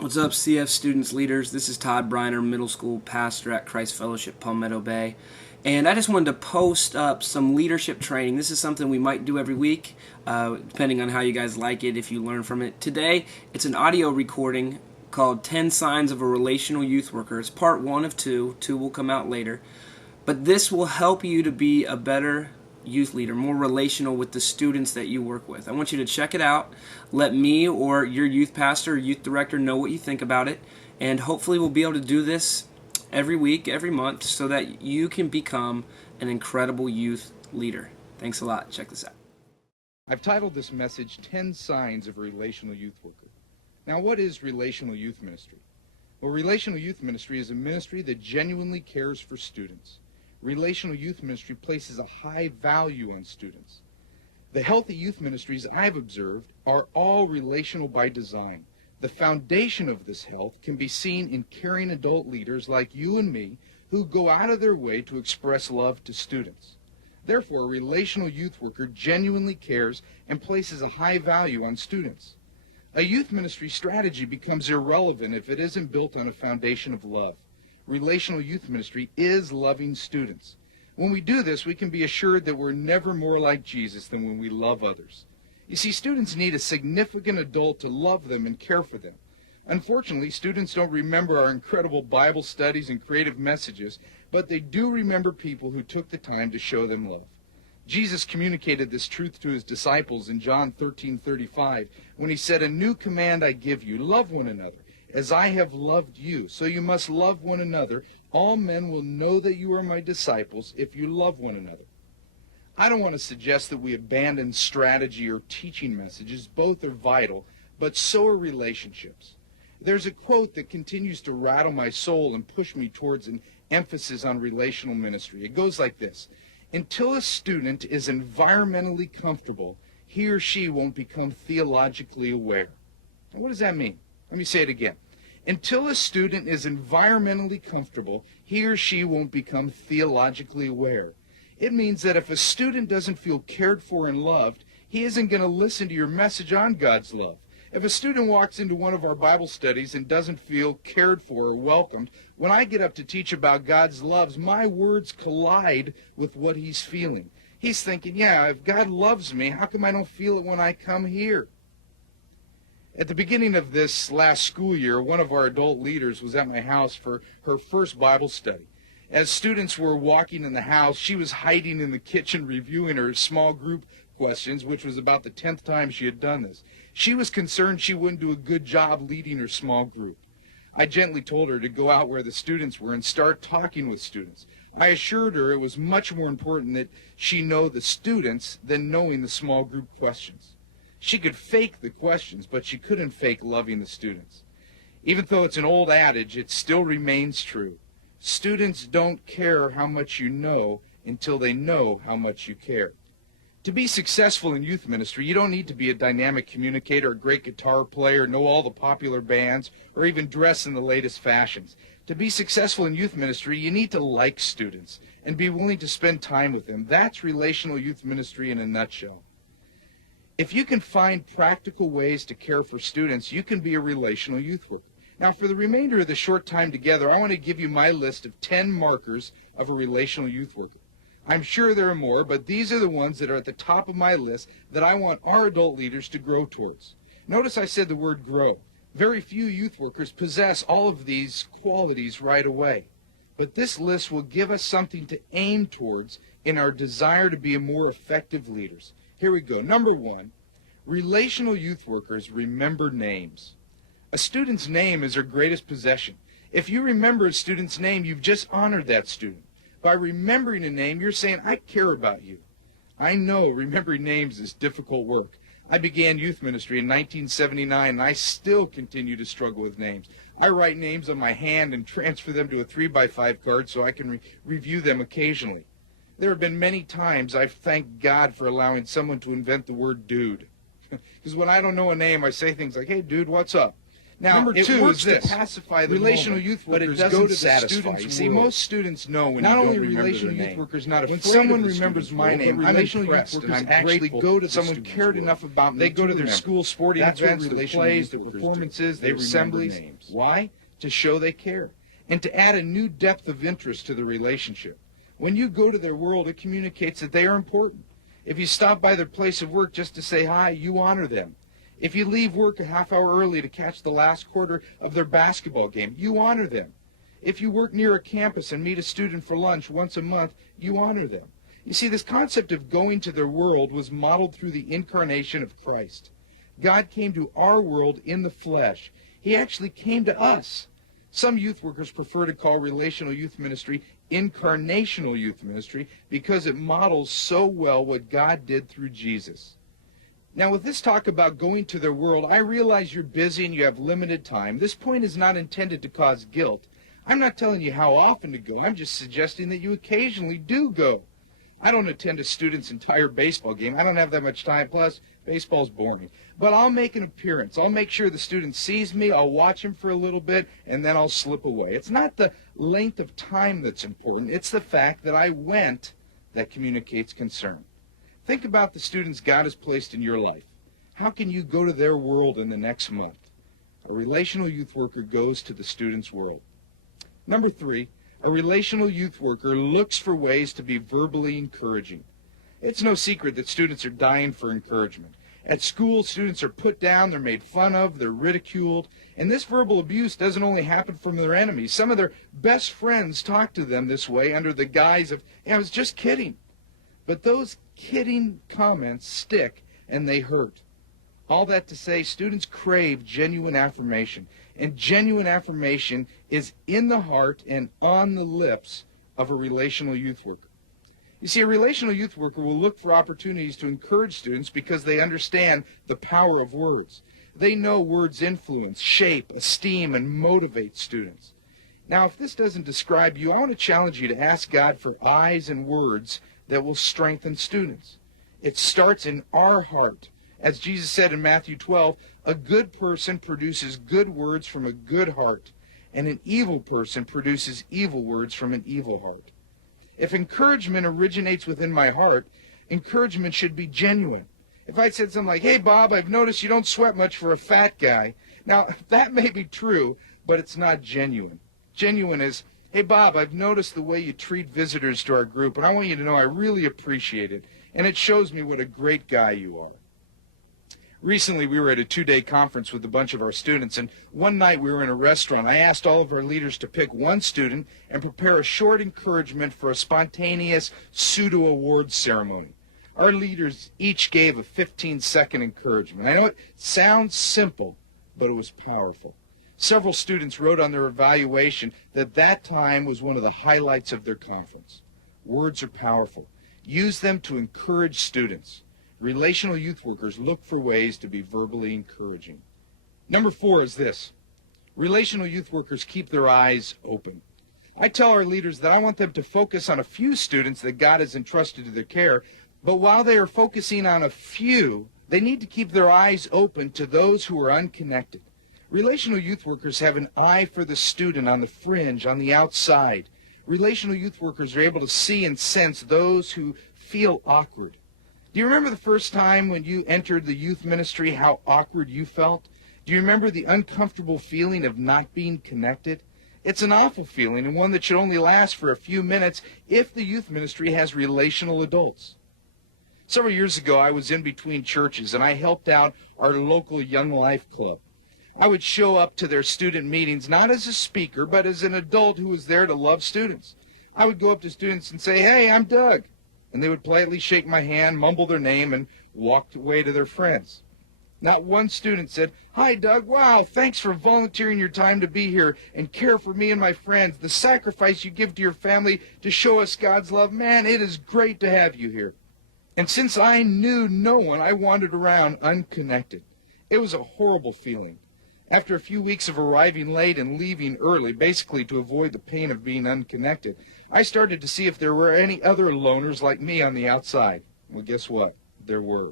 What's up, CF students, leaders? This is Todd Breiner, middle school pastor at Christ Fellowship, Palmetto Bay. And I just wanted to post up some leadership training. This is something we might do every week, depending on how you guys like it, if you learn from it. Today, it's an audio recording called 10 Signs of a Relational Youth Worker. It's part one of two. Two will come out later. But this will help you to be a better youth leader, more relational with the students that you work with. I want you to check it out. Let me or your youth pastor or youth director know what you think about it. And hopefully we'll be able to do this every week, every month, so that you can become an incredible youth leader. Thanks a lot. Check this out. I've titled this message 10 Signs of a Relational Youth Worker. Now, what is relational youth ministry? Well, relational youth ministry is a ministry that genuinely cares for students. Relational youth ministry places a high value on students. The healthy youth ministries I've observed are all relational by design. The foundation of this health can be seen in caring adult leaders like you and me who go out of their way to express love to students. Therefore, a relational youth worker genuinely cares and places a high value on students. A youth ministry strategy becomes irrelevant if it isn't built on a foundation of love. Relational youth ministry is loving students. When we do this, we can be assured that we're never more like Jesus than when we love others. You see, students need a significant adult to love them and care for them. Unfortunately, students don't remember our incredible Bible studies and creative messages, but they do remember people who took the time to show them love. Jesus communicated this truth to his disciples in John 13:35 when he said, "A new command I give you, love one another. As I have loved you, so you must love one another. All men will know that you are my disciples if you love one another." I don't want to suggest that we abandon strategy or teaching messages. Both are vital, but so are relationships. There's a quote that continues to rattle my soul and push me towards an emphasis on relational ministry. It goes like this: until a student is environmentally comfortable, he or she won't become theologically aware. Now, what does that mean? Let me say it again. Until a student is environmentally comfortable, he or she won't become theologically aware. It means that if a student doesn't feel cared for and loved, he isn't going to listen to your message on God's love. If a student walks into one of our Bible studies and doesn't feel cared for or welcomed, when I get up to teach about God's loves, my words collide with what he's feeling. He's thinking, yeah, if God loves me, how come I don't feel it when I come here? At the beginning of this last school year, one of our adult leaders was at my house for her first Bible study. As students were walking in the house, she was hiding in the kitchen reviewing her small group questions, which was about the 10th time she had done this. She was concerned she wouldn't do a good job leading her small group. I gently told her to go out where the students were and start talking with students. I assured her it was much more important that she know the students than knowing the small group questions. She could fake the questions, but she couldn't fake loving the students. Even though it's an old adage, it still remains true. Students don't care how much you know until they know how much you care. To be successful in youth ministry, you don't need to be a dynamic communicator, a great guitar player, know all the popular bands, or even dress in the latest fashions. To be successful in youth ministry, you need to like students and be willing to spend time with them. That's relational youth ministry in a nutshell. If you can find practical ways to care for students, you can be a relational youth worker. Now, for the remainder of the short time together, I want to give you my list of 10 markers of a relational youth worker. I'm sure there are more, but these are the ones that are at the top of my list that I want our adult leaders to grow towards. Notice I said the word grow. Very few youth workers possess all of these qualities right away. But this list will give us something to aim towards in our desire to be more effective leaders. Here we go. Number one, relational youth workers remember names. A student's name is their greatest possession. If you remember a student's name, you've just honored that student. By remembering a name, you're saying, I care about you. I know remembering names is difficult work. I began youth ministry in 1979, and I still continue to struggle with names. I write names on my hand and transfer them to a 3x5 card so I can review them occasionally. There have been many times I've thanked God for allowing someone to invent the word dude. Because when I don't know a name, I say things like, hey, dude, what's up? Now, Number it two works is to this. pacify the Relational moment, youth but it workers doesn't go to the satisfy. student's You see, world. most students know when Not you only don't remember relational their youth name. workers not When afraid someone of the remembers student's my world, name, but I'm relational impressed, youth and workers I'm actually grateful go to the someone student's cared world. enough about me. They go to their remember. school sporting That's what events, their relational plays, youth their workers do. performances, They their remember assemblies. names. Why? To show they care and to add a new depth of interest to the relationship. When you go to their world, it communicates that they are important. If you stop by their place of work just to say hi, you honor them. If you leave work a half hour early to catch the last quarter of their basketball game, you honor them. If you work near a campus and meet a student for lunch once a month, you honor them. You see, this concept of going to their world was modeled through the incarnation of Christ. God came to our world in the flesh. He actually came to us. Some youth workers prefer to call relational youth ministry incarnational youth ministry because it models so well what God did through Jesus. Now, with this talk about going to their world, I realize you're busy and you have limited time. This point is not intended to cause guilt. I'm not telling you how often to go. I'm just suggesting that you occasionally do go. I don't attend a student's entire baseball game. I don't have that much time. Plus, baseball's boring. But I'll make an appearance. I'll make sure the student sees me. I'll watch him for a little bit, and then I'll slip away. It's not the length of time that's important. It's the fact that I went that communicates concern. Think about the students God has placed in your life. How can you go to their world in the next month? A relational youth worker goes to the student's world. Number 3, a relational youth worker looks for ways to be verbally encouraging. It's no secret that students are dying for encouragement. At school, students are put down, they're made fun of, they're ridiculed, and this verbal abuse doesn't only happen from their enemies. Some of their best friends talk to them this way under the guise of, I was just kidding. But those kidding comments stick and they hurt. All that to say, students crave genuine affirmation, and genuine affirmation is in the heart and on the lips of a relational youth worker. You see, a relational youth worker will look for opportunities to encourage students because they understand the power of words. They know words influence, shape, esteem, and motivate students. Now, if this doesn't describe you, I want to challenge you to ask God for eyes and words that will strengthen students. It starts in our heart. As Jesus said in Matthew 12, a good person produces good words from a good heart, and an evil person produces evil words from an evil heart. If encouragement originates within my heart, encouragement should be genuine. If I said something like, hey, Bob, I've noticed you don't sweat much for a fat guy. Now, that may be true, but it's not genuine. Genuine is, hey, Bob, I've noticed the way you treat visitors to our group, and I want you to know I really appreciate it, and it shows me what a great guy you are. Recently, we were at a 2-day conference with a bunch of our students, and one night we were in a restaurant. I asked all of our leaders to pick one student and prepare a short encouragement for a spontaneous pseudo-award ceremony. Our leaders each gave a 15-second encouragement. I know it sounds simple, but it was powerful. Several students wrote on their evaluation that that time was one of the highlights of their conference. Words are powerful. Use them to encourage students. Relational youth workers look for ways to be verbally encouraging. Number 4 is this. Relational youth workers keep their eyes open. I tell our leaders that I want them to focus on a few students that God has entrusted to their care, but while they are focusing on a few, they need to keep their eyes open to those who are unconnected. Relational youth workers have an eye for the student on the fringe, on the outside. Relational youth workers are able to see and sense those who feel awkward. Do you remember the first time when you entered the youth ministry, how awkward you felt? Do you remember the uncomfortable feeling of not being connected? It's an awful feeling, and one that should only last for a few minutes if the youth ministry has relational adults. Several years ago, I was in between churches, and I helped out our local Young Life Club. I would show up to their student meetings not as a speaker, but as an adult who was there to love students. I would go up to students and say, hey, I'm Doug. And they would politely shake my hand, mumble their name, and walk away to their friends. Not one student said, hi, Doug, wow, thanks for volunteering your time to be here and care for me and my friends. The sacrifice you give to your family to show us God's love, man, it is great to have you here. And since I knew no one, I wandered around unconnected. It was a horrible feeling. After a few weeks of arriving late and leaving early, basically to avoid the pain of being unconnected, I started to see if there were any other loners like me on the outside. Well, guess what? There were.